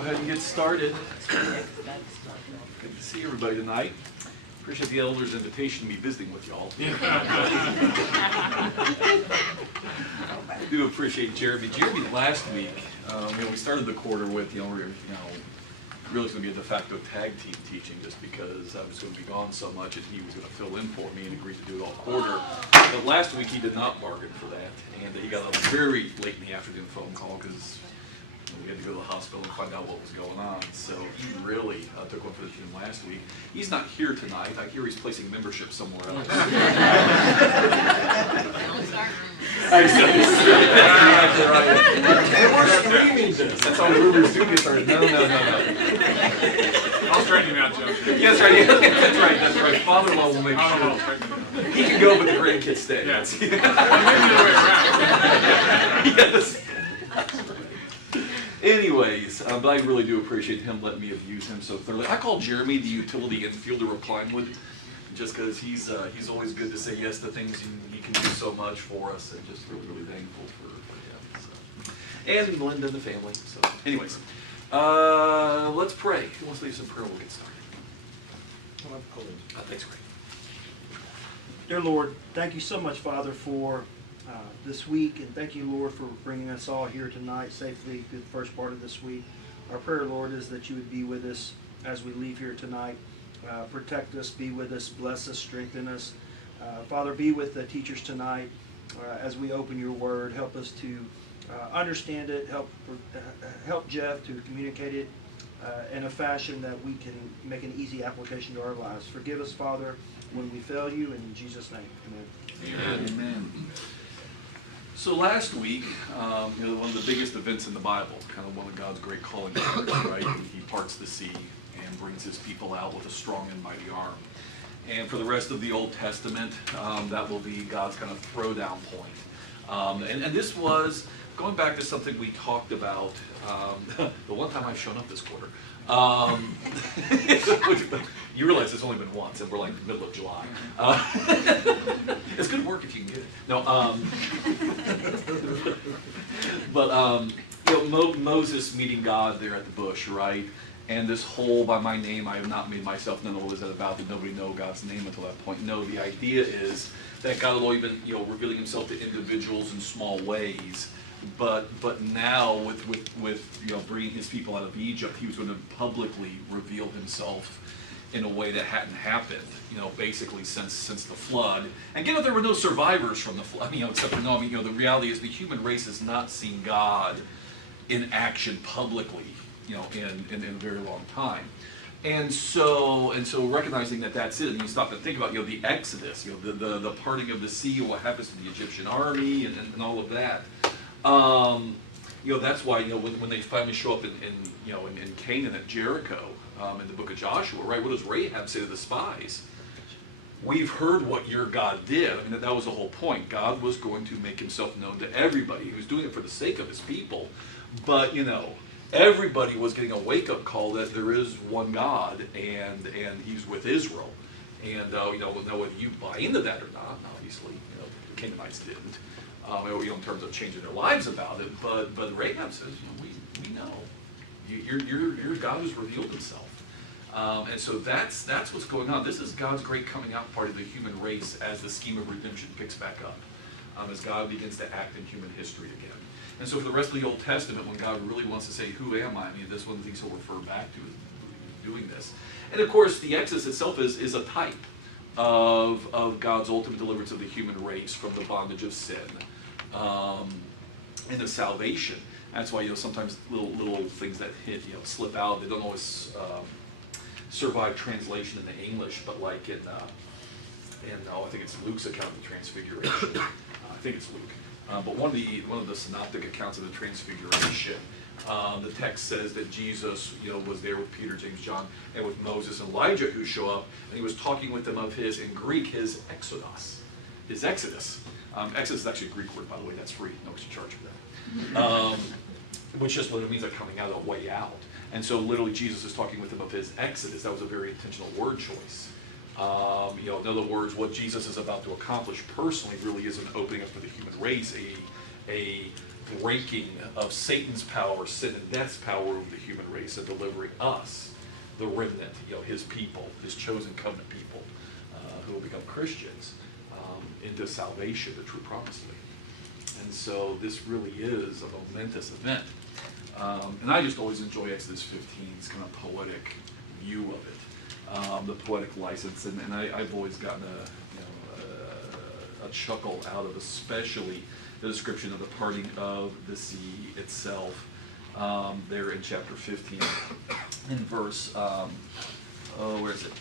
ahead and get started. Good to see everybody tonight. Appreciate the elders' invitation to be visiting with y'all. I do appreciate Jeremy. Jeremy last week, we started the quarter with, really it's going to be a de facto tag team teaching just because I was going to be gone so much and he was going to fill in for me and agreed to do it all quarter. But last week he did not bargain for that, and he got a very late in the afternoon phone call because we had to go to the hospital and find out what was going on. So he really took one for the team last week. He's not here tonight. I hear he's placing membership somewhere else. Don't start And we're streaming this. That's how rumors do get started. No. I'll straighten him out, Joe. Yeah, that's right. That's right. Father-in-law will make sure. He can go, but the grandkids stay. Yes. Maybe the other way around. Yes. Anyways, but I really do appreciate him letting me abuse him so thoroughly. I call Jeremy the utility infielder of Kleinwood, just because he's always good to say yes to things. He can do so much for us, and just really, really thankful for him. So. And Melinda and the family. So, anyways, let's pray. Who wants to lead us in prayer? We'll get started. Thanks, Greg. Dear Lord, thank you so much, Father, for this week, and thank you, Lord, for bringing us all here tonight safely through the first part of this week. Our prayer, Lord, is that you would be with us as we leave here tonight. Protect us, be with us, bless us, strengthen us. Father, be with the teachers tonight as we open your word. Help us to understand it. Help Jeff to communicate it in a fashion that we can make an easy application to our lives. Forgive us, Father, when we fail you, and in Jesus' name, amen. Amen. So last week, one of the biggest events in the Bible, kind of one of God's great calling cards, right? He parts the sea and brings his people out with a strong and mighty arm. And for the rest of the Old Testament, that will be God's kind of throwdown point. And this was, going back to something we talked about, the one time I've shown up this quarter. You realize it's only been once, and we're like the middle of July. It's good work if you can get it. No, Moses meeting God there at the bush, right? And this whole, by my name I have not made myself known. What is that about? Did nobody know God's name until that point? No, the idea is that God had only been, revealing himself to individuals in small ways. But now with bringing his people out of Egypt, he was going to publicly reveal himself in a way that hadn't happened, basically since the flood. And given there were no survivors from the flood, except for Noah, the reality is the human race has not seen God in action publicly, in a very long time. And so recognizing that that's it, and you stop and think about, the Exodus, the parting of the sea, what happens to the Egyptian army, and all of that. That's why, when they finally show up in Canaan at Jericho, in the book of Joshua, right? What does Rahab say to the spies? We've heard what your God did. That was the whole point. God was going to make himself known to everybody. He was doing it for the sake of his people. But, everybody was getting a wake-up call that there is one God, and he's with Israel. And, now whether you buy into that or not, obviously, the Canaanites didn't. In terms of changing their lives about it, but Rahab says, we know your God has revealed himself, and so that's what's going on. This is God's great coming out party of the human race as the scheme of redemption picks back up, as God begins to act in human history again. And so for the rest of the Old Testament, when God really wants to say, "Who am I?" This one of the things he'll refer back to is doing this. And of course, the Exodus itself is a type of God's ultimate deliverance of the human race from the bondage of sin. And the salvation. That's why sometimes little things that hit slip out. They don't always survive translation into English. But like in I think it's Luke's account of the Transfiguration. I think it's Luke. But one of the synoptic accounts of the Transfiguration, the text says that Jesus was there with Peter, James, John, and with Moses and Elijah who show up, and he was talking with them of in Greek, his exodus. Exodus is actually a Greek word, by the way. That's free. No extra charge for that. Which just literally means like coming out, a way out. And so literally Jesus is talking with them of his exodus. That was a very intentional word choice. In other words, what Jesus is about to accomplish personally really is an opening up for the human race, a breaking of Satan's power, sin and death's power over the human race, and delivering us, the remnant, his people, his chosen covenant people, who will become Christians, into salvation, the true promised land. And so this really is a momentous event. And I just always enjoy Exodus 15's kind of poetic view of it, the poetic license. And I've always gotten a chuckle out of especially the description of the parting of the sea itself, there in chapter 15, in verse, where is it?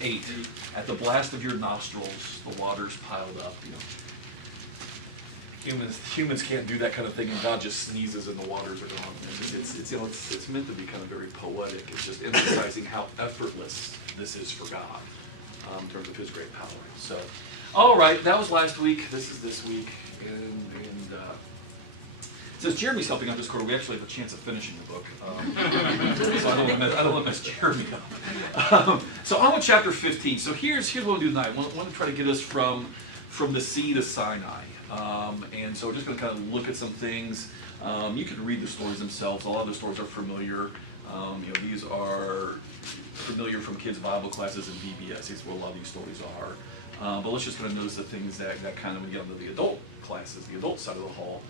8. At the blast of your nostrils, the waters piled up. Humans can't do that kind of thing, and God just sneezes and the waters are gone. It's meant to be kind of very poetic. It's just emphasizing how effortless this is for God in terms of His great power. So, all right, that was last week. This is this week, and since Jeremy's helping out this quarter, we actually have a chance of finishing the book. So I don't want to mess Jeremy up. So on with chapter 15. So here's what we'll do tonight. I want to try to get us from the sea to Sinai. And so we're just going to kind of look at some things. You can read the stories themselves. A lot of the stories are familiar. These are familiar from kids' Bible classes and VBS. These are what a lot of these stories are. But let's just kind of notice the things that kind of, when we get into the adult classes, the adult side of the hall,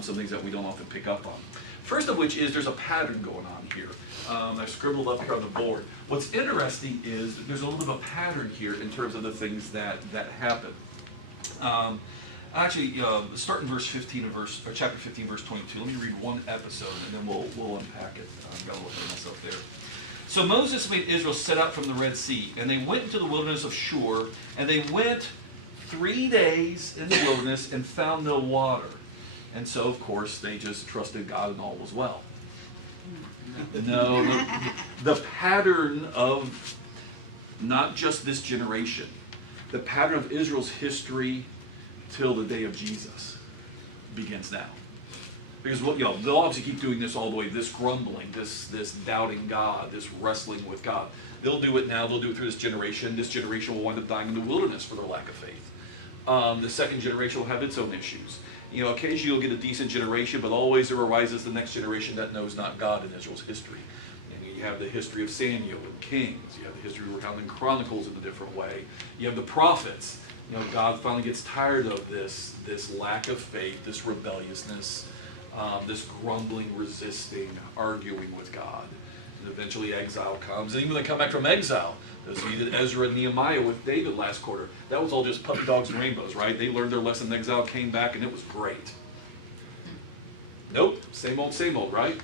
some things that we don't often pick up on. First of which is there's a pattern going on here. I scribbled up here on the board. What's interesting is there's a little bit of a pattern here in terms of the things that happen. Actually, start in verse 15 of chapter 15, verse 22. Let me read one episode, and then we'll unpack it. I've got to look at myself there. So Moses made Israel set out from the Red Sea, and they went into the wilderness of Shur, and they went 3 days in the wilderness and found no water. And so, of course, they just trusted God and all was well. No, the pattern of not just this generation, the pattern of Israel's history till the day of Jesus begins now. Because they'll obviously keep doing this all the way, this grumbling, this doubting God, this wrestling with God. They'll do it now, they'll do it through this generation. This generation will wind up dying in the wilderness for their lack of faith. The second generation will have its own issues. Occasionally you'll get a decent generation, but always there arises the next generation that knows not God in Israel's history. And you have the history of Samuel and Kings. You have the history recounted in Chronicles in a different way. You have the prophets. God finally gets tired of this lack of faith, this rebelliousness, this grumbling, resisting, arguing with God. And eventually exile comes. And even when they come back from exile, as we did Ezra and Nehemiah with David last quarter, that was all just puppy dogs and rainbows, right? They learned their lesson in exile, came back, and it was great. Nope, same old, right?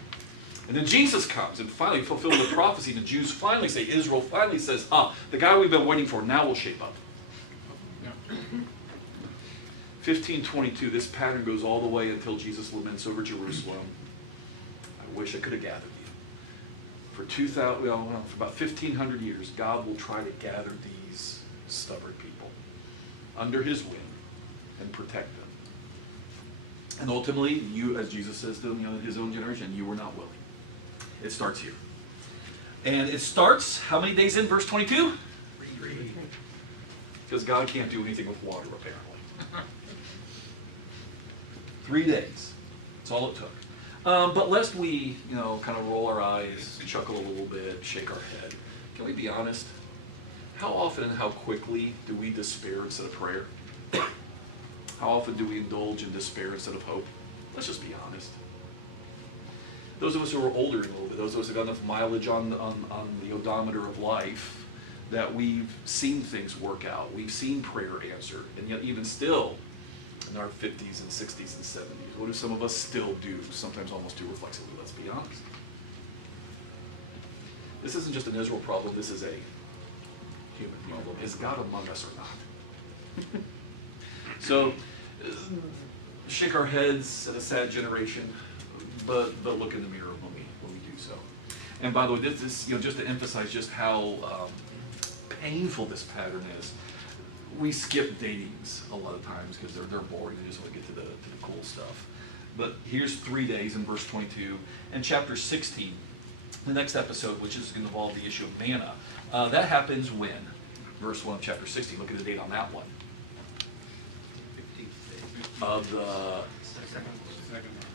And then Jesus comes and finally fulfills the prophecy. The Jews finally say, Israel finally says, the guy we've been waiting for now will shape up. 15:22, this pattern goes all the way until Jesus laments over Jerusalem. I wish I could have gathered you. For about 1,500 years, God will try to gather these stubborn people under His wing and protect them. And ultimately, you, as Jesus says to His own generation, you were not willing. It starts here. And it starts, how many days in verse 22? 3. Because God can't do anything with water, apparently. 3 days. That's all it took. But lest we, kind of roll our eyes, chuckle a little bit, shake our head, can we be honest? How often and how quickly do we despair instead of prayer? How often do we indulge in despair instead of hope? Let's just be honest. Those of us who are older a little bit, those of us who have got enough mileage on the odometer of life, that we've seen things work out, we've seen prayer answered, and yet even still, in our 50s and 60s and 70s, what do some of us still do, sometimes almost too reflexively, let's be honest. This isn't just an Israel problem, this is a human problem. Is God among us or not? So, shake our heads at a sad generation, but look in the mirror when we do so. And by the way, this just to emphasize just how painful this pattern is. We skip datings a lot of times because they're boring. They just want to get to the cool stuff. But here's 3 days in verse 22. And chapter 16, the next episode, which is going to involve the issue of manna, that happens when? Verse 1 of chapter 16. Look at the date on that one. of the...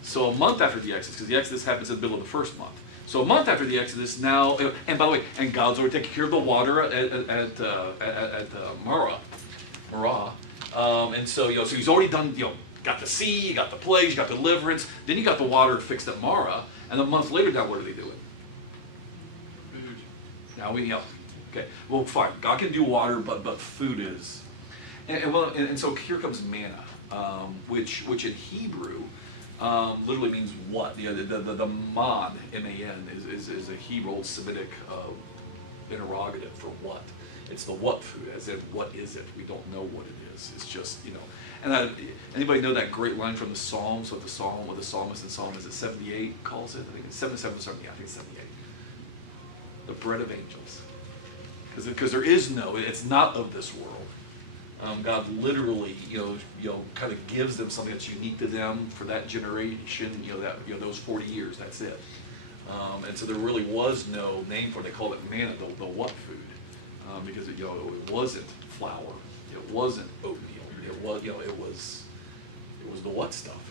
So a month after the Exodus, because the Exodus happens in the middle of the first month. So a month after the Exodus now, and by the way, and God's already taking care of the water at Marah. And so, so he's already done, got the sea, you got the plagues, you got the deliverance, then you got the water fixed at Marah, and a month later now what are they doing? Food. Now we, okay, well fine, God can do water, but food is, and so here comes manna, which in Hebrew literally means what? The man, M-A-N, is a Hebrew Old Semitic interrogative for what. It's the what food, as in what is it? We don't know what it is. It's just, And anybody know that great line from the Psalms, what the psalmist in Psalm, is it 78 calls it? I think it's 77, yeah, I think it's 78. The bread of angels. Because there is it's not of this world. God literally, kind of gives them something that's unique to them for that generation, those 40 years, that's it. And so there really was no name for it. They called it manna, the what food, because it wasn't flour, it wasn't oatmeal, it was the what stuff.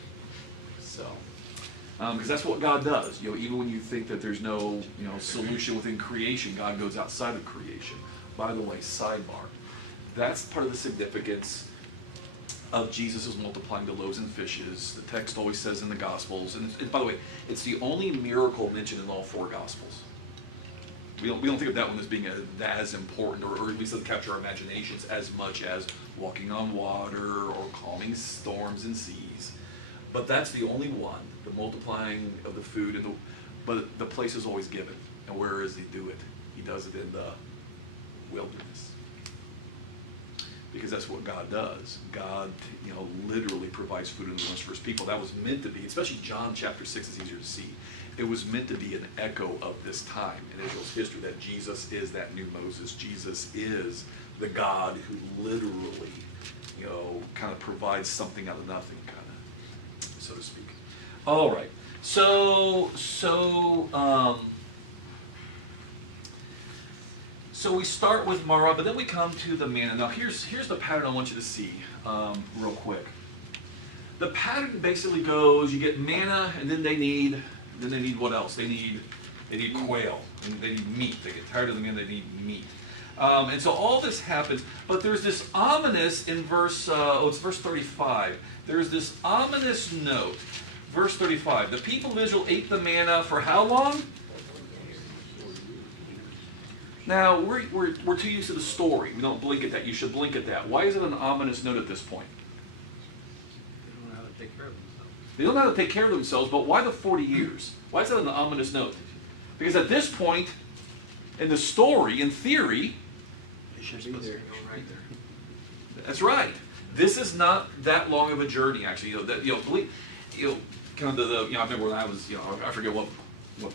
So, because that's what God does. Even when you think that there's no solution within creation, God goes outside of creation. By the way, sidebar. That's part of the significance of Jesus' multiplying the loaves and fishes. The text always says in the Gospels, and by the way, it's the only miracle mentioned in all 4 Gospels. We don't think of that one as being as important, or at least doesn't capture our imaginations as much as walking on water or calming storms and seas. But that's the only one, the multiplying of the food, but the place is always given. And where does he do it? He does it in the wilderness. Because that's what God does. God, literally provides food in the wilderness for his people. That was meant to be, especially John chapter 6 is easier to see. It was meant to be an echo of this time in Israel's history, that Jesus is that new Moses. Jesus is the God who literally, kind of provides something out of nothing, kind of, so to speak. All right. So we start with Marah, but then we come to the manna. Now here's the pattern I want you to see real quick. The pattern basically goes: you get manna, and then they need what else? They need quail, and they need meat. They get tired of the manna, they need meat. And so all this happens, but there's this ominous in verse 35. There's this ominous note. Verse 35. The people of Israel ate the manna for how long? Now, we're too used to the story. We don't blink at that. You should blink at that. Why is it an ominous note at this point? They don't know how to take care of themselves. They don't know how to take care of themselves, but why the 40 years? Why is that an ominous note? Because at this point in the story, in theory, They should be there. Right there. that's right. This is not that long of a journey, actually. I remember when I was, I forget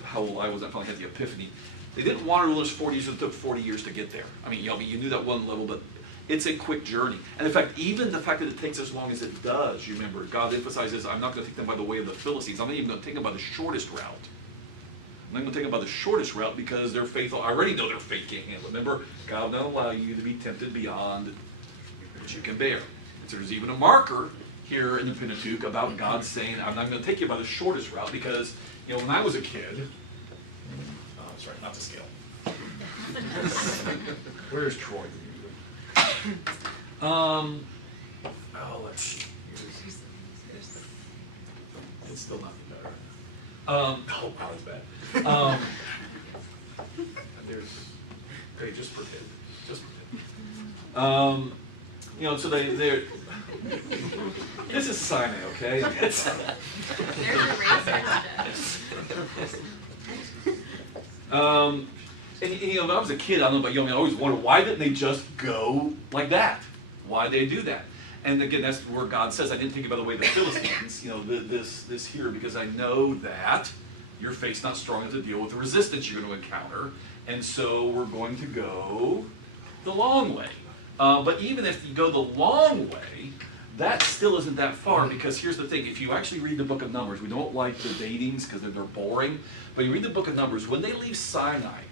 how old I was. I finally had the epiphany. They didn't wander the wilderness 40 years. It took 40 years to get there. I mean, you knew that one level, but it's a quick journey. And in fact, even the fact that it takes as long as it does, you remember, God emphasizes, I'm not going to take them by the way of the Philistines. I'm not even going to take them by the shortest route. I'm not going to take them by the shortest route because their faith, I already know their faith can't handle it. Remember, God will not allow you to be tempted beyond what you can bear. And so there's even a marker here in the Pentateuch about God saying, I'm not going to take you by the shortest route because, when I was a kid, that's right, not to scale. Where's Troy? Let's see. It's still nothing better. Wow, that's bad. Hey, just pretend. Just pretend. So they're. This is Sinai, okay? There's a razor. And when I was a kid, I don't know about you, I always wondered, why didn't they just go like that? Why did they do that? And again, that's where God says, I didn't take you by the way of the Philistines, this here, because I know that your faith's not strong enough to deal with the resistance you're going to encounter, and so we're going to go the long way. But even if you go the long way, that still isn't that far, because here's the thing. If you actually read the book of Numbers, we don't like the datings because they're boring, but you read the book of Numbers, when they leave Sinai,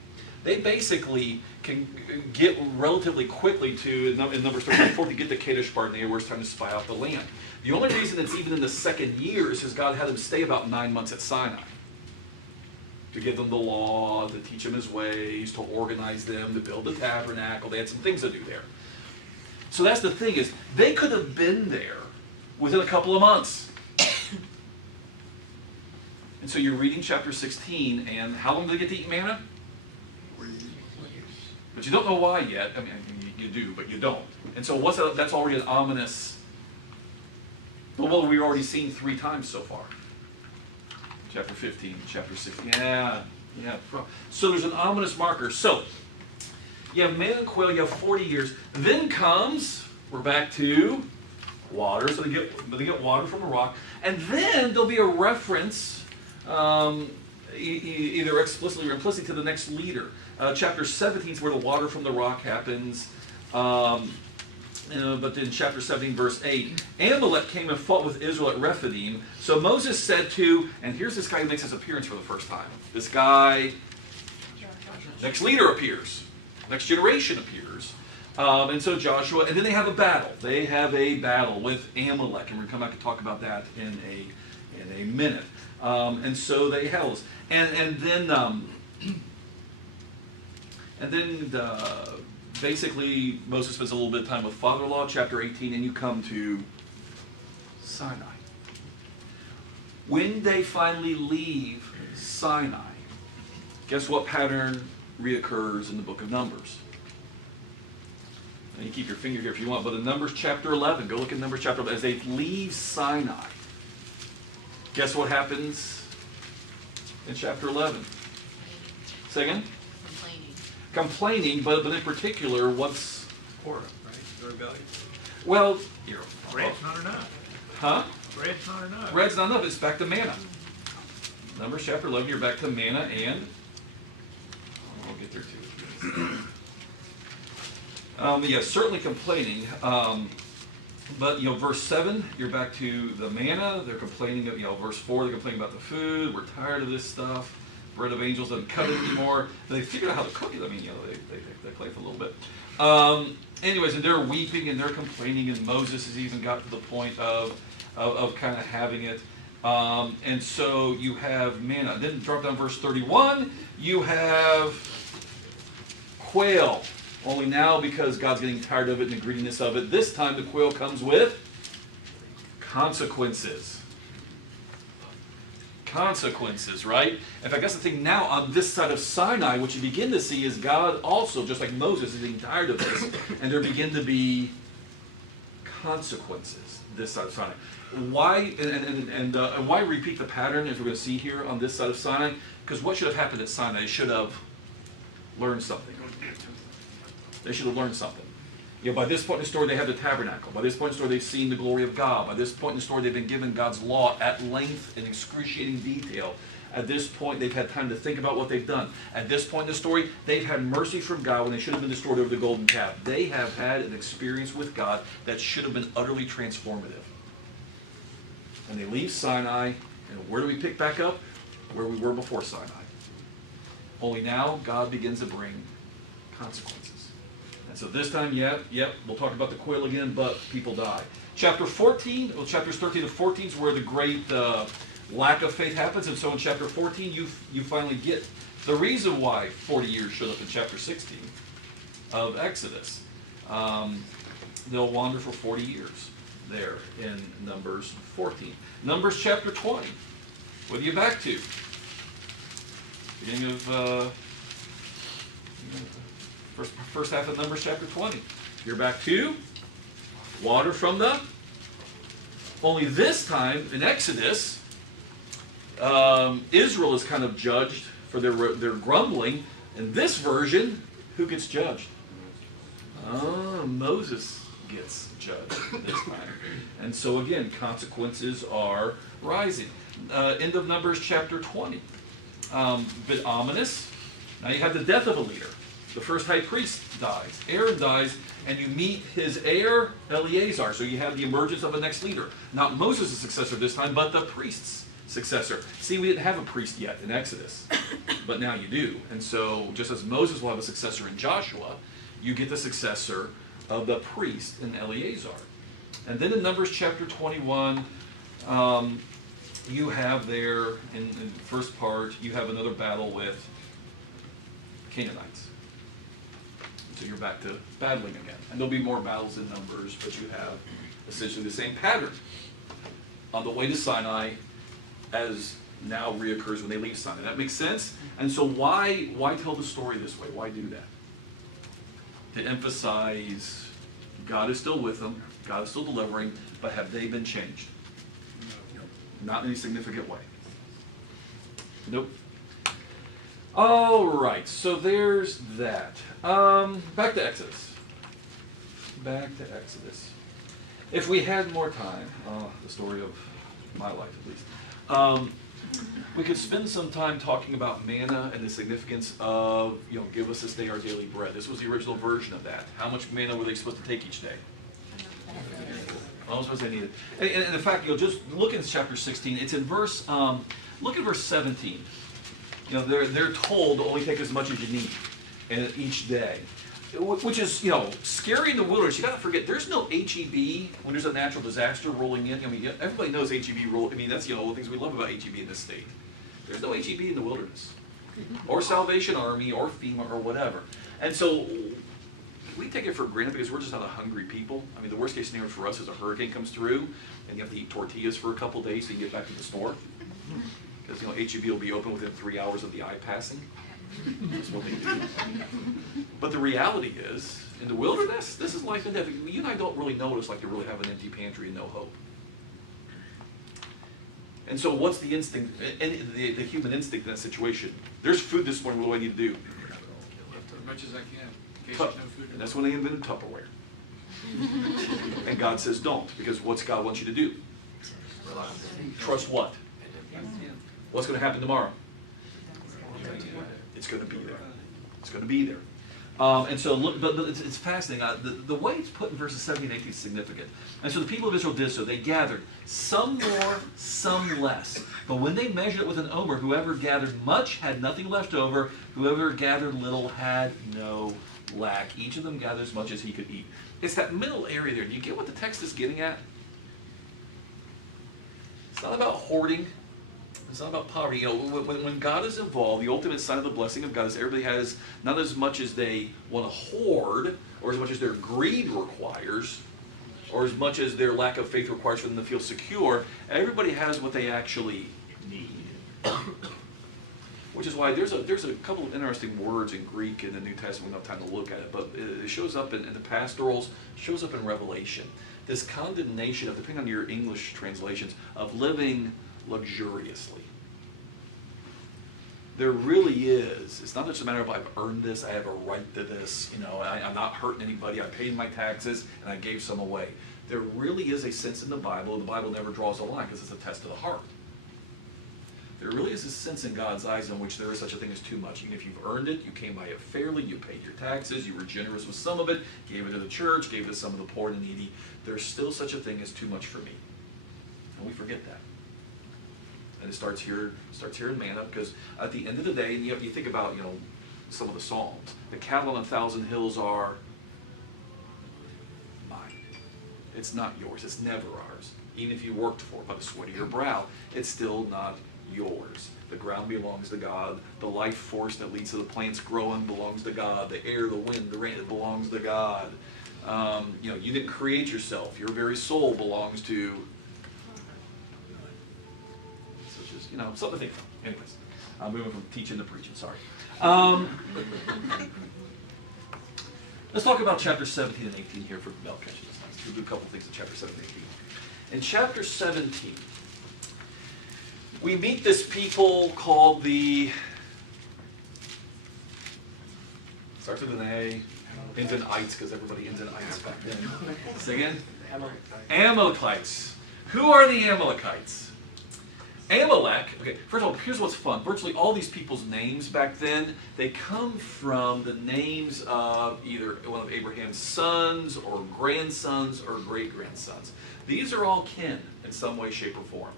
they basically can get relatively quickly to, in Numbers 34, to get to Kadesh Barnea, where it's time to spy out the land. The only reason it's even in the second year is because God had them stay about 9 months at Sinai. To give them the law, to teach them his ways, to organize them, to build the tabernacle. They had some things to do there. So that's the thing, is they could have been there within a couple of months. And so you're reading chapter 16, and how long do they get to eat manna? But you don't know why yet. I mean, you do, but you don't. And so what's that? That's already an ominous. Well, we've already seen 3 times so far. Chapter 15, chapter 16. Yeah. So there's an ominous marker. So you have manna and quail. You have 40 years. Then comes, we're back to water. So they get water from a rock, and then there'll be a reference, either explicitly or implicitly, to the next leader. Chapter 17 is where the water from the rock happens. But in chapter 17, verse 8, Amalek came and fought with Israel at Rephidim. So Moses said to, and here's this guy who makes his appearance for the first time. This guy, next leader appears. Next generation appears. And so Joshua, and then they have a battle. They have a battle with Amalek, and we're going to come back and talk about that in a minute. And so they held us. And then basically, Moses spends a little bit of time with father-in-law, chapter 18, and you come to Sinai. When they finally leave Sinai, guess what pattern reoccurs in the book of Numbers? And you keep your finger here if you want, but in Numbers chapter 11, go look at Numbers chapter 11. As they leave Sinai, guess what happens in chapter 11? Say again? Complaining, but in particular, what's... Korah, right? The rebellion. Well, Bread's not enough. Huh? Bread's not enough. Bread's not enough. It's back to manna. Numbers chapter 11, you're back to manna, and... We'll get there too. Yeah, certainly complaining. But, verse 7, you're back to the manna. They're complaining, verse 4, they're complaining about the food. We're tired of this stuff. Bread of angels doesn't cut it anymore. They figured out how to cook it. I mean, they play for a little bit. Anyways, and they're weeping and they're complaining, and Moses has even got to the point of kind of having it. And so you have manna. Then drop down verse 31. You have quail. Only now, because God's getting tired of it and the greediness of it, this time the quail comes with consequences. Consequences, right? In fact, that's the thing now on this side of Sinai, what you begin to see is God also, just like Moses, is getting tired of this, and there begin to be consequences this side of Sinai. Why and why repeat the pattern, as we're going to see here on this side of Sinai? Because what should have happened at Sinai? They should have learned something. They should have learned something. By this point in the story, they have the tabernacle. By this point in the story, they've seen the glory of God. By this point in the story, they've been given God's law at length and excruciating detail. At this point, they've had time to think about what they've done. At this point in the story, they've had mercy from God when they should have been destroyed over the golden calf. They have had an experience with God that should have been utterly transformative. And they leave Sinai, and where do we pick back up? Where we were before Sinai. Only now, God begins to bring consequences. And so this time, we'll talk about the quail again, but people die. Chapter 14, chapters 13 to 14 is where the great lack of faith happens. And so in chapter 14, you finally get the reason why 40 years showed up in chapter 16 of Exodus. They'll wander for 40 years there in Numbers 14. Numbers chapter 20. What are you back to? Beginning of... First half of Numbers chapter 20. You're back to water from the... Only this time, in Exodus, Israel is kind of judged for their grumbling. In this version, who gets judged? Moses gets judged this time. And so again, consequences are rising. End of Numbers chapter 20. Bit ominous. Now you have the death of a leader. The first high priest dies. Aaron dies, and you meet his heir, Eleazar. So you have the emergence of the next leader. Not Moses' successor this time, but the priest's successor. See, we didn't have a priest yet in Exodus, but now you do. And so just as Moses will have a successor in Joshua, you get the successor of the priest in Eleazar. And then in Numbers chapter 21, you have there, in the first part, you have another battle with Canaanites. So you're back to battling again. And there'll be more battles in Numbers, but you have essentially the same pattern on the way to Sinai as now reoccurs when they leave Sinai. That makes sense? And so why tell the story this way? Why do that? To emphasize God is still with them, God is still delivering, but have they been changed? Not in any significant way. Nope. All right, so there's that. Back to Exodus. Back to Exodus. If we had more time, the story of my life at least, we could spend some time talking about manna and the significance of, give us this day our daily bread. This was the original version of that. How much manna were they supposed to take each day? As they needed. And in fact, just look in chapter 16. It's in verse. Look at verse 17. They're told to only take as much as you need, and each day, which is scary in the wilderness. You got to forget there's no HEB when there's a natural disaster rolling in. Everybody knows HEB roll. That's one of the things we love about HEB in this state. There's no HEB in the wilderness, or Salvation Army, or FEMA, or whatever. And so we take it for granted because we're just not a hungry people. The worst case scenario for us is a hurricane comes through and you have to eat tortillas for a couple days so you can get back to the store. Because HEB will be open within 3 hours of the eye passing. That's what they do. But the reality is, in the wilderness, this is life and death. You and I don't really know what it's like to really have an empty pantry and no hope. And so what's the instinct, the human instinct in that situation? There's food this morning, what do I need to do? As much as I can. And that's when they invented Tupperware. And God says don't, because what's God wants you to do? Trust what? What's going to happen tomorrow? It's going to be there. It's going to be there. And so, look, but it's fascinating. The way it's put in verses 17 and 18 is significant. And so the people of Israel did so. They gathered, some more, some less. But when they measured it with an omer, whoever gathered much had nothing left over. Whoever gathered little had no lack. Each of them gathered as much as he could eat. It's that middle area there. Do you get what the text is getting at? It's not about hoarding. It's not about poverty. When God is involved, the ultimate sign of the blessing of God is everybody has not as much as they want to hoard, or as much as their greed requires, or as much as their lack of faith requires for them to feel secure. Everybody has what they actually need. Which is why there's a couple of interesting words in Greek in the New Testament. We don't have time to look at it, but it shows up in the pastorals, shows up in Revelation. This condemnation of, depending on your English translations, of living luxuriously. There really is. It's not just a matter of I've earned this, I have a right to this, I'm not hurting anybody, I paid my taxes, and I gave some away. There really is a sense in the Bible never draws a line because it's a test of the heart. There really is a sense in God's eyes in which there is such a thing as too much. Even if you've earned it, you came by it fairly, you paid your taxes, you were generous with some of it, gave it to the church, gave it to some of the poor and needy, there's still such a thing as too much for me. And we forget that. And it starts here in manna, because at the end of the day, and you think about, some of the Psalms, the cattle on 1,000 hills are mine. It's not yours. It's never ours. Even if you worked for it by the sweat of your brow, it's still not yours. The ground belongs to God. The life force that leads to the plants growing belongs to God. The air, the wind, the rain, it belongs to God. You didn't create yourself. Your very soul belongs to, something to think about. Anyways, I'm moving from teaching to preaching, sorry. Let's talk about chapter 17 and 18 here for Mel catching this. We'll do a couple things in chapter 17 and 18. In chapter 17, we meet this people called starts with an A, ends in ites, because everybody ends in ites back then. Say again? Amalekites. Who are the Amalekites? Amalek, okay, first of all, here's what's fun. Virtually all these people's names back then, they come from the names of either one of Abraham's sons or grandsons or great-grandsons. These are all kin in some way, shape, or form.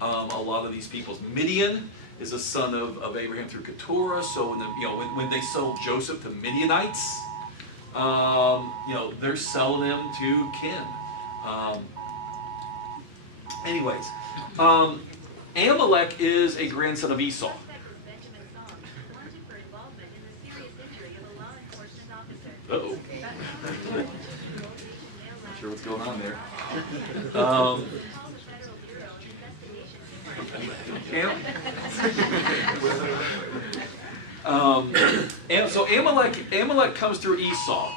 a lot of these peoples. Midian is a son of Abraham through Keturah. So when they sold Joseph to Midianites, they're selling him to kin. Anyways, Amalek is a grandson of Esau. Uh-oh. Not sure what's going on there. So Amalek comes through Esau.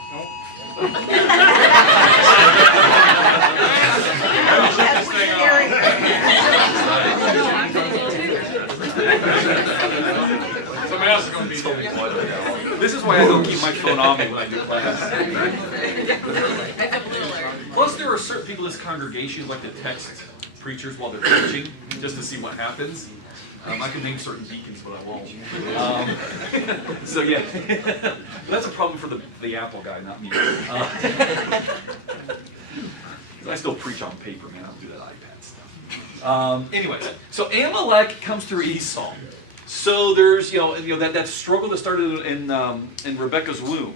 Somebody else is going to be there. This is why I don't keep my phone on me when I do class. Plus, there are certain people in this congregation who like to text preachers while they're preaching, just to see what happens. I can name certain deacons, but I won't. So yeah, that's a problem for the Apple guy, not me. I still preach on paper, man. I don't do that iPad stuff. Anyways, so Amalek comes through Esau. So there's that struggle that started in Rebekah's womb.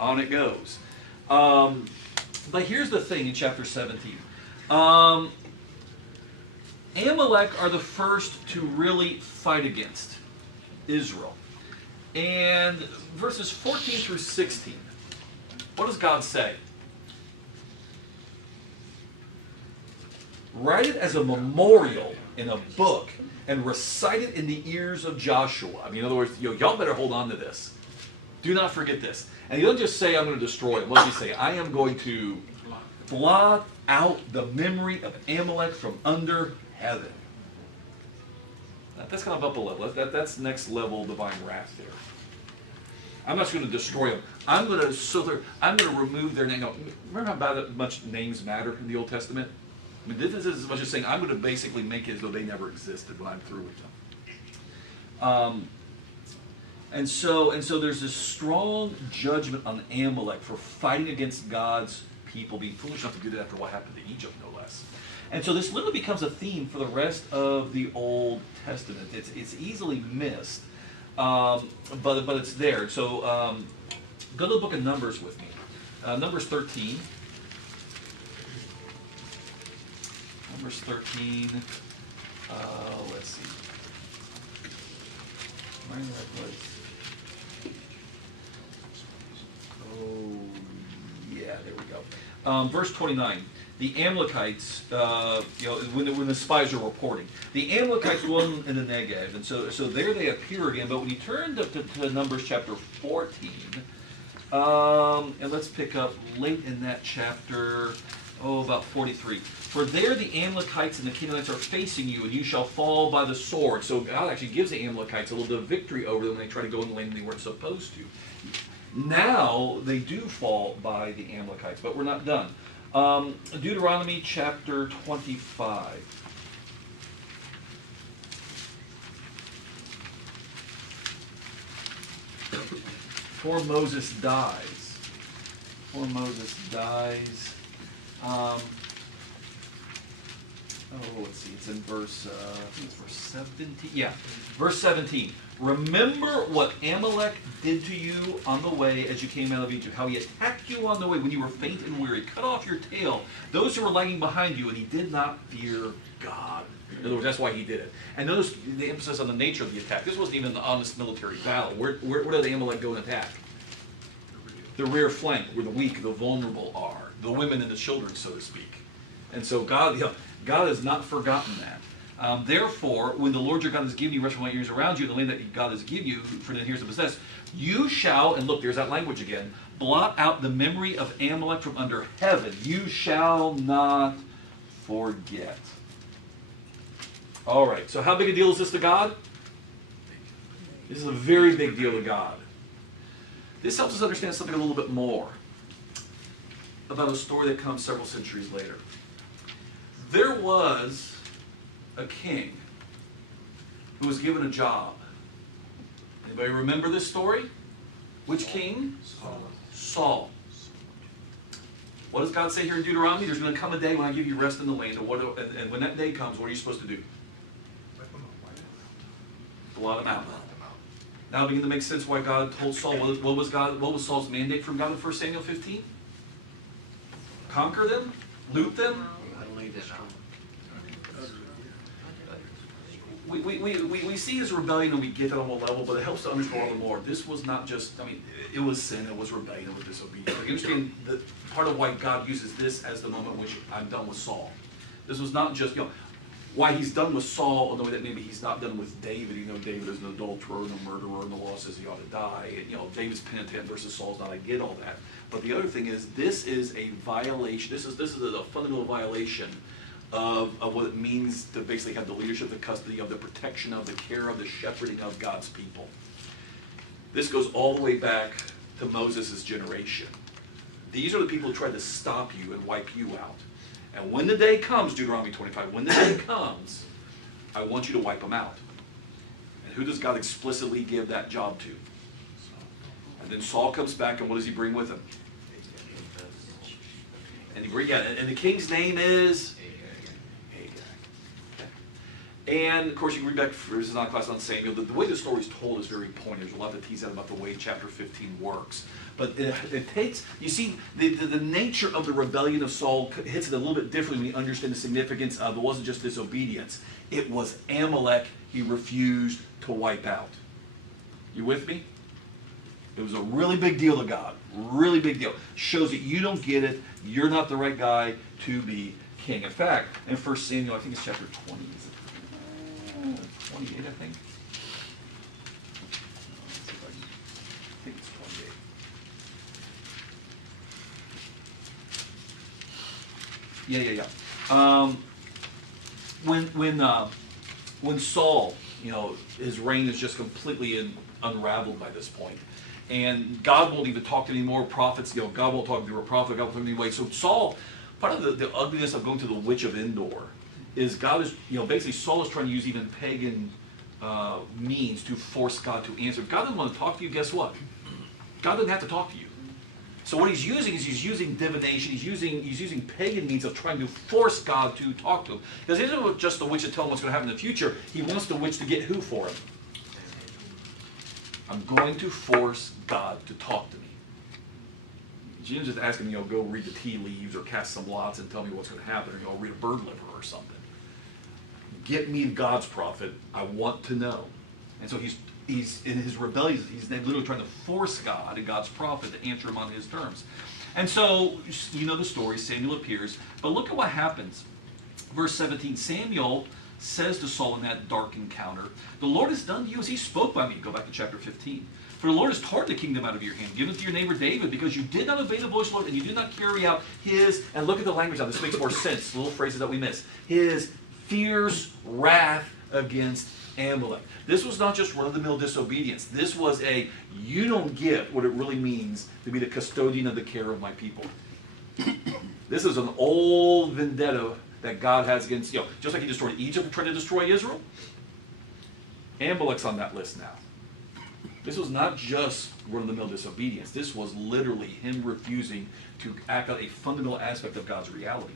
On it goes. But here's the thing in chapter 17. Amalek are the first to really fight against Israel. And verses 14 through 16, what does God say? Write it as a memorial in a book and recite it in the ears of Joshua. I mean, in other words, y'all better hold on to this. Do not forget this. And he doesn't just say, I'm going to destroy it. What does he say? I am going to blot out the memory of Amalek from under heaven. That's kind of up a level. That's next level divine wrath there. I'm not just going to destroy them. I'm going to remove their name. Remember how much names matter in the Old Testament? I mean, this is as much as saying I'm going to basically make it as though they never existed when I'm through with them. And so there's this strong judgment on Amalek for fighting against God's people, being foolish enough to do that after what happened to Egypt, no less. And so this literally becomes a theme for the rest of the Old Testament. It's easily missed, but it's there. So go to the book of Numbers with me. Numbers 13. Numbers 13. Let's see. Am I in the right place? Oh, yeah, there we go. Verse 29. The Amalekites, when the spies are reporting, the Amalekites dwell in the Negev, and so there they appear again. But when you turn to Numbers chapter 14, and let's pick up late in that chapter, about 43. For there the Amalekites and the Canaanites are facing you, and you shall fall by the sword. So God actually gives the Amalekites a little bit of victory over them when they try to go in the land they weren't supposed to. Now they do fall by the Amalekites, but we're not done. Deuteronomy chapter 25. Before Moses dies. Let's see, it's in verse 17. Yeah, verse 17. Remember what Amalek did to you on the way as you came out of Egypt, how he attacked you on the way when you were faint and weary, cut off your tail, those who were lagging behind you, and he did not fear God. In other words, that's why he did it. And notice the emphasis on the nature of the attack. This wasn't even an honest military battle. Where did the Amalek go and attack? The rear flank, where the weak, the vulnerable are, the women and the children, so to speak. And so God has not forgotten that. Therefore, when the Lord your God has given you rest from all years around you, the land that God has given you for the years to possess, you shall, and look, there's that language again, blot out the memory of Amalek from under heaven. You shall not forget. All right, so how big a deal is this to God? This is a very big deal to God. This helps us understand something a little bit more about a story that comes several centuries later. There was a king who was given a job. Anybody remember this story? Which king? Saul. What does God say here in Deuteronomy? There's going to come a day when I give you rest in the land. And when that day comes, what are you supposed to do? blot them out. Now begin to make sense why God told Saul, what was Saul's mandate from God in 1 Samuel 15? Conquer them? Loot them? We see his rebellion and we get that on one level, but it helps to understand a little more. This was not just, it was sin, it was rebellion, it was disobedience. You understand that part of why God uses this as the moment in which I'm done with Saul. This was not just, why he's done with Saul in the way that maybe he's not done with David. David is an adulterer and a murderer, and the law says he ought to die. And, David's penitent versus Saul's not. I get all that. But the other thing is, this is a violation. This is a fundamental violation of what it means to basically have the leadership, the custody of, the protection of, the care of, the shepherding of God's people. This goes all the way back to Moses' generation. These are the people who tried to stop you and wipe you out. And when the day comes, Deuteronomy 25, when the day comes, I want you to wipe them out. And who does God explicitly give that job to? And then Saul comes back, and what does he bring with him? And and the king's name is Agag. And of course, you can read back, this is not a class on Samuel, the way the story is told is very pointed. There's a lot to tease out about the way chapter 15 works. But it takes, you see, the nature of the rebellion of Saul hits it a little bit differently when you understand the significance of, it wasn't just disobedience. It was Amalek he refused to wipe out. You with me? It was a really big deal to God. Really big deal. Shows that you don't get it. You're not the right guy to be king. In fact, in 1 Samuel, I think it's chapter 20. Is it 28, I think? I think it's 28. Yeah. When Saul, his reign is just completely unraveled by this point. And God won't even talk to any more prophets. God won't talk to a prophet. God won't talk to anyway. So Saul, part of the ugliness of going to the witch of Endor is God is, basically Saul is trying to use even pagan means to force God to answer. If God doesn't want to talk to you, guess what? God doesn't have to talk to you. So what he's using is he's using divination. He's using pagan means of trying to force God to talk to him. Because he doesn't want just the witch to tell him what's going to happen in the future. He wants the witch to get who for him? I'm going to force God to talk to me. She didn't just ask him, go read the tea leaves or cast some lots and tell me what's going to happen, or read a bird liver or something. Get me God's prophet. I want to know. And so he's in his rebellion. He's literally trying to force God and God's prophet to answer him on his terms. And so, the story. Samuel appears. But look at what happens. Verse 17, Samuel says to Saul in that dark encounter, the Lord has done to you as he spoke by me. Go back to chapter 15. For the Lord has torn the kingdom out of your hand, given it to your neighbor David, because you did not obey the voice of the Lord, and you did not carry out his, and look at the language now, this makes more sense, little phrases that we miss, his fierce wrath against Amalek. This was not just run-of-the-mill disobedience. This was you don't get what it really means to be the custodian of the care of my people. This is an old vendetta that God has against, just like he destroyed Egypt and tried to destroy Israel. Amalek's on that list now. This was not just run-of-the-mill disobedience. This was literally him refusing to act out a fundamental aspect of God's reality.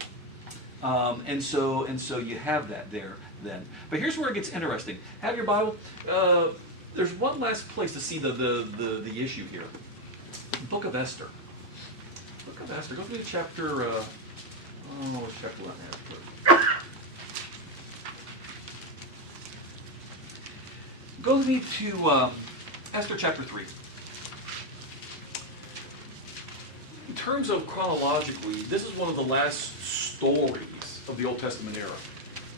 And so you have that there then. But here's where it gets interesting. Have your Bible. There's one last place to see the issue here. Book of Esther. Book of Esther. Go through chapter. What's chapter 1 there? Go with me to Esther chapter 3. In terms of chronologically, this is one of the last stories of the Old Testament era.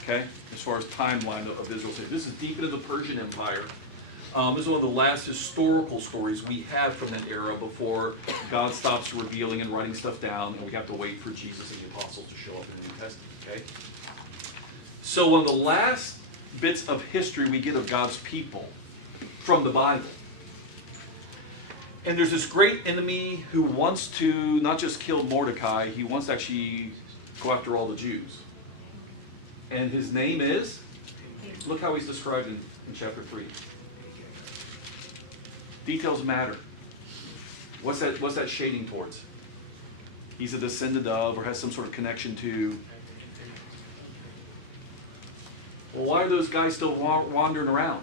Okay, as far as timeline of Israel. This is deep into the Persian Empire. This is one of the last historical stories we have from that era before God stops revealing and writing stuff down, and we have to wait for Jesus and the apostles to show up in the New Testament. Okay, so one of the last bits of history we get of God's people from the Bible. And there's this great enemy who wants to not just kill Mordecai, he wants to actually go after all the Jews. And his name is, look how he's described in chapter 3. Details matter. What's that shading towards? He's a descendant of, or has some sort of connection to. Well, why are those guys still wandering around?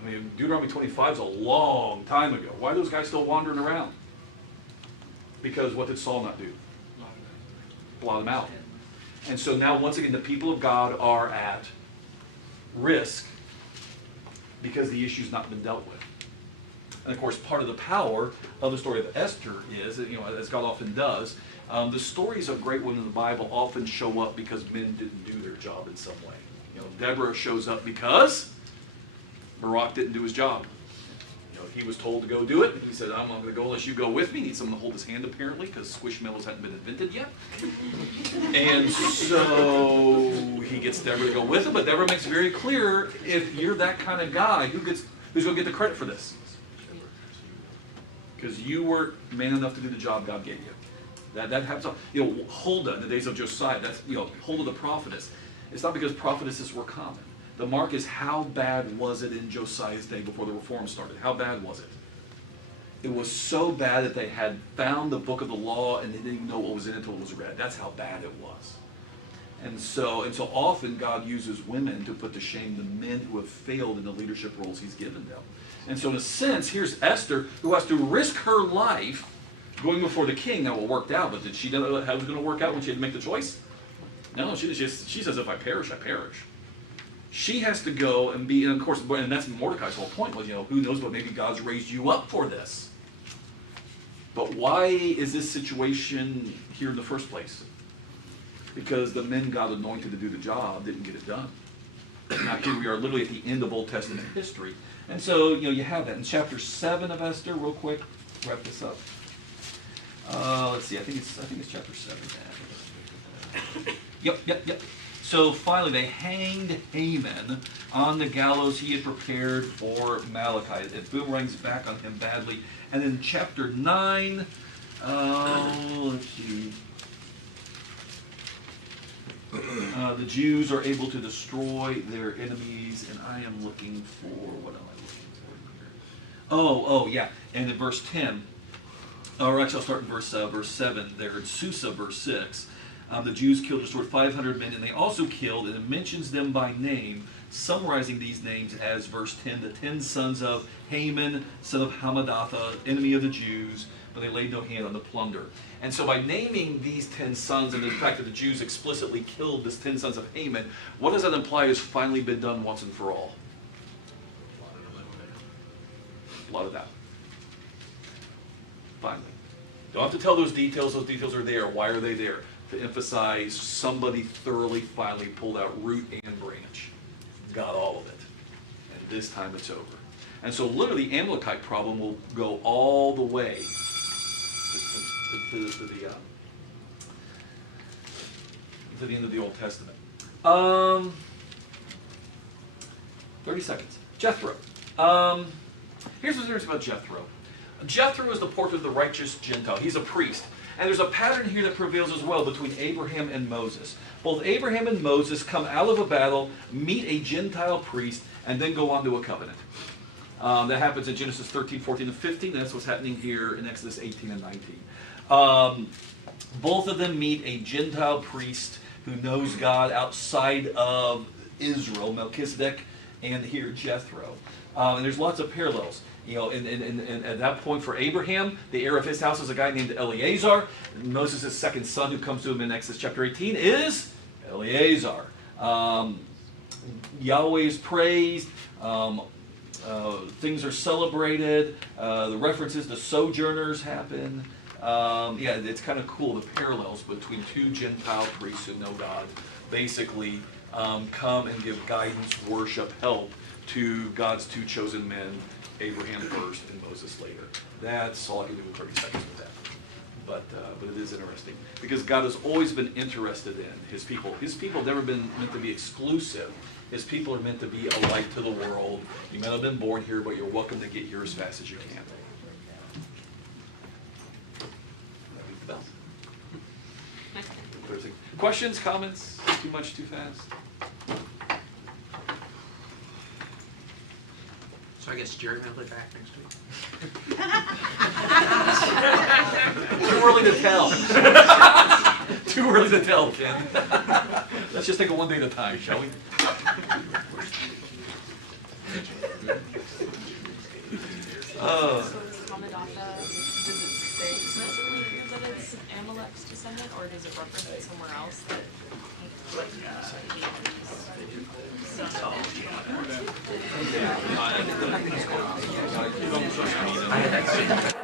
I mean, Deuteronomy 25 is a long time ago. Why are those guys still wandering around? Because what did Saul not do? Blot them out. And so now, once again, the people of God are at risk because the issue's not been dealt with. And of course, part of the power of the story of Esther is, as God often does, the stories of great women in the Bible often show up because men didn't do their job in some way. Deborah shows up because Barak didn't do his job. He was told to go do it, and he said, I'm not going to go unless you go with me. He needs someone to hold his hand, apparently, because squishmallows hadn't been invented yet. And so he gets Deborah to go with him, but Deborah makes it very clear, if you're that kind of guy, who's going to get the credit for this? Because you weren't man enough to do the job God gave you. That happens. Huldah in the days of Josiah, that's Huldah the prophetess. It's not because prophetesses were common. The mark is, how bad was it in Josiah's day before the reform started? How bad was it? It was so bad that they had found the book of the law and they didn't even know what was in it until it was read. That's how bad it was. And so often God uses women to put to shame the men who have failed in the leadership roles he's given them. And so in a sense, here's Esther, who has to risk her life going before the king. Now it worked out, but did she know how it was going to work out when she had to make the choice? No, she says, if I perish, I perish. She has to go and be, and of course, and that's Mordecai's whole point was, who knows, but maybe God's raised you up for this. But why is this situation here in the first place? Because the men God anointed to do the job didn't get it done. Now here we are literally at the end of Old Testament history. And so, you have that. In chapter 7 of Esther, real quick, wrap this up. Let's see, I think it's chapter 7. Yep. So finally, they hanged Haman on the gallows he had prepared for Malachi. It boomerangs back on him badly. And then chapter 9, let's see. The Jews are able to destroy their enemies, and I am looking for, what am I looking for here? Yeah, and in verse 10, or actually I'll start in verse 7 there, in Susa, verse 6. The Jews killed and destroyed 500 men, and they also killed, and it mentions them by name, summarizing these names as verse 10, the 10 sons of Haman, son of Hammedatha, enemy of the Jews, but they laid no hand on the plunder. And so by naming these 10 sons, and the fact that the Jews explicitly killed this 10 sons of Haman, what does that imply has finally been done once and for all? Blotted out. Finally. Don't have to tell those details are there. Why are they there? To emphasize somebody thoroughly finally pulled out root and branch. Got all of it. And this time it's over. And so literally the Amalekite problem will go all the way to the end of the Old Testament. 30 seconds. Jethro. Here's what's interesting about Jethro. Jethro is the portrait of the righteous Gentile. He's a priest. And there's a pattern here that prevails as well between Abraham and Moses. Both Abraham and Moses come out of a battle, meet a Gentile priest, and then go on to a covenant. That happens in Genesis 13, 14, and 15. That's what's happening here in Exodus 18 and 19. Both of them meet a Gentile priest who knows God outside of Israel, Melchizedek, and here Jethro. And there's lots of parallels. And at that point for Abraham, the heir of his house is a guy named Eleazar. Moses' second son who comes to him in Exodus chapter 18 is Eleazar. Yahweh is praised. Things are celebrated. The references to sojourners happen. It's kind of cool, the parallels between two Gentile priests who know God basically come and give guidance, worship, help to God's two chosen men, Abraham first and Moses later. That's all I can do in 30 seconds with that. But it is interesting because God has always been interested in His people. His people have never been meant to be exclusive. His people are meant to be a light to the world. You may not have been born here, but you're welcome to get here as fast as you can. Questions, comments? Too much, too fast? So I guess Jerry will be back next week. Too early to tell. Too early to tell, Ken. Let's just take it one day at a time, shall we? Hamadatha, does it say explicitly here that it's Amalek's descendant, or does it reference it somewhere else that, like, son of